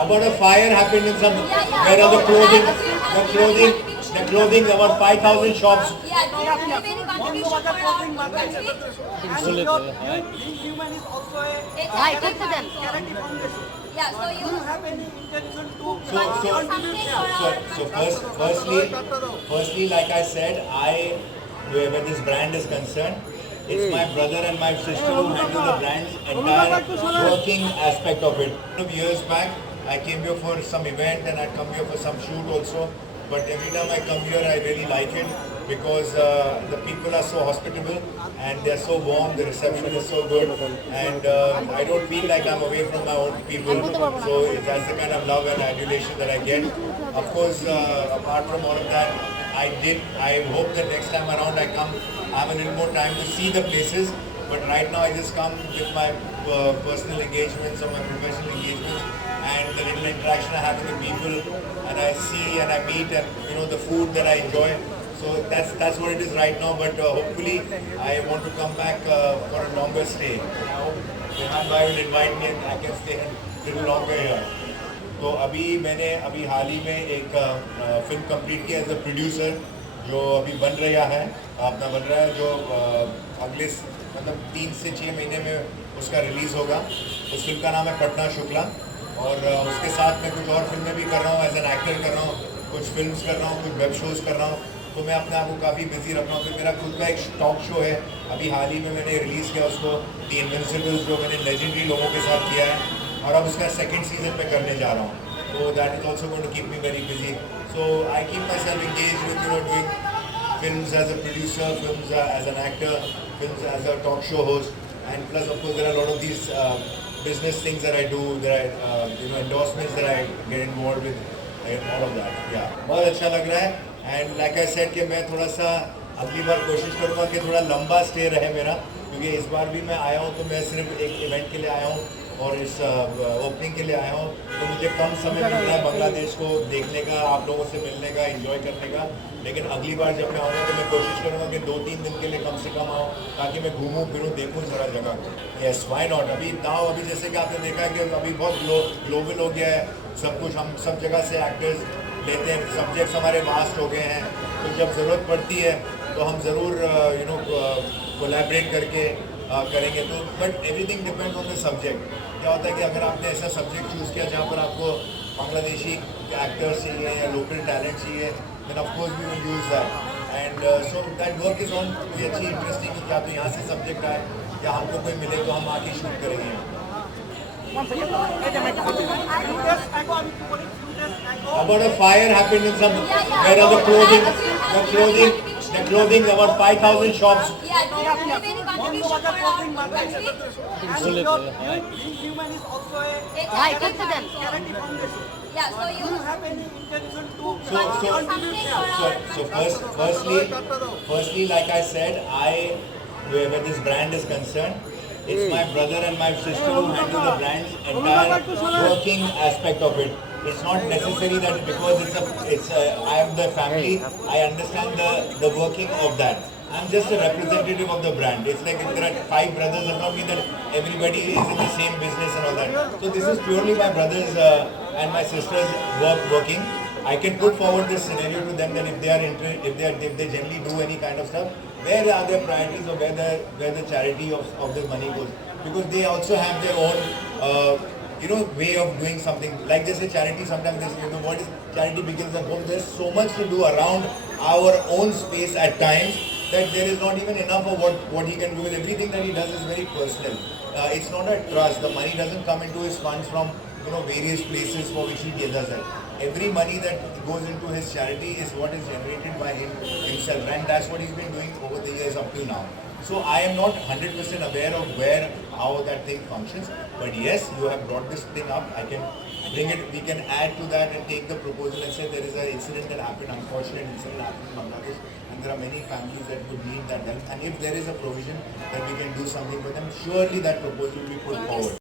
About a fire happened in some. Where are the clothing? The clothing. About 5,000 shops. And being human is also a charity foundation. Yeah, so Do you you have any intention to So, contribute here? firstly, like I said, where this brand is concerned, it's my brother and my sister who handle the brand's entire working aspect of it. Years back, I came here for some event and I'd come here for some shoot also. But every time I come here, I really like it because the people are so hospitable and they're so warm. The reception is so good, and I don't feel like I'm away from my own people. So that's the kind of love and adulation that I get. Of course, apart from all of that, I hope that next time around I come, I have a little more time to see the places. But right now, I just come with my personal engagements or my professional engagements, and the little interaction I have with the people, and I see and I meet, and the food that I enjoy. So that's what it is right now. But hopefully, I want to come back for a longer stay. I hope Rehan bhai will invite me and I can stay a little longer here. तो मैंने हाल ही में एक film complete की as a producer, जो अभी बन रहा है, जो अगले मतलब 3 से 6 महीने में उसका रिलीज़ होगा. उस फिल्म का नाम है पटना शुक्ला, और उसके साथ मैं कुछ और फिल्में भी कर रहा हूँ, एज एन एक्टर कर रहा हूँ, कुछ फिल्म्स कर रहा हूँ, कुछ वेब शोज़ कर रहा हूँ. तो मैं अपने आप को काफ़ी बिजी रख रहा हूँ. फिर मेरा खुद का एक टॉक शो है, अभी हाल ही में मैंने रिलीज़ किया उसको, द इनविंसिबल्स, जो मैंने लेजेंडरी लोगों के साथ किया है, और अब उसका सेकंड सीजन में करने जा रहा हूँ. तो that is also going to keep me very busy. So I keep myself engage with doing films as a producer, films as an actor, films as a talk show host, and plus of course there are a lot of these business things that I do. There are endorsements that I get involved with, all of that. Yeah, बहुत अच्छा लग रहा है. And like I said कि मैं थोड़ा सा अगली बार कोशिश करूँगा कि थोड़ा लंबा स्टे रहे मेरा, क्योंकि इस बार भी मैं आया हूँ तो मैं सिर्फ एक इवेंट के लिए आया हूँ और इस ओपनिंग के लिए आया हूँ. तो मुझे कम समय मिल रहा है बांग्लादेश को देखने का, आप लोगों से मिलने का, एंजॉय करने का. लेकिन अगली बार जब मैं आऊँगा तो मैं कोशिश करूँगा कि 2-3 दिन के लिए कम से कम आऊँ, ताकि मैं घूमूँ फिरूँ, देखूँ ज़रा जगह. Yes, why not. अभी जैसे कि आपने देखा है कि अभी बहुत ग्लोबल हो गया है सब कुछ. हम सब जगह से एक्टर्स लेते हैं, सब्जेक्ट्स हमारे वास्ट हो गए हैं. तो जब ज़रूरत पड़ती है तो हम ज़रूर कोलैबोरेट करके करेंगे. तो but everything depends on the subject. क्या होता है कि अगर आपने ऐसा सब्जेक्ट चूज़ किया जहाँ पर आपको बांग्लादेशी एक्टर्स चाहिए या लोकल टैलेंट चाहिए, then of course we will use that. And so that work is on. ये अच्छी इंटरेस्टिंग कि क्या तो यहाँ से सब्जेक्ट आए या हमको कोई मिले तो हम आके शूट करेंगे. About a fire happened in some. Where are the clothing. About 5,000 shops. And being human is also a charity foundation. Yeah, so Do you you have any intention to So firstly, like I said, where this brand is concerned, it's my brother and my sister who handle the brand's entire working aspect of it. It's not necessary that because I am the family, I understand the working of that. I'm just a representative of the brand. It's like if there are 5 brothers, does not mean that everybody is in the same business and all that. So this is purely my brothers and my sisters working. I can put forward this scenario to them that if they generally do any kind of stuff, where are their priorities or where the charity of the money goes, because they also have their own way of doing something. Like they say charity, sometimes they say, what is charity begins at home. There's so much to do around our own space at times that there is not even enough of what he can do. With everything that he does is very personal. It's not a trust. The money doesn't come into his funds from various places for which he gathers it. Every money that goes into his charity is what is generated by himself, and that's what he's been doing over the years up till now. So I am not 100% aware of how that thing functions, but yes, you have brought this thing up. I can bring it. We can add to that and take the proposal and say there is an incident that happened, unfortunate incident happened in Bangladesh, and there are many families that would need that help. And if there is a provision that we can do something for them, surely that proposal will be put forward.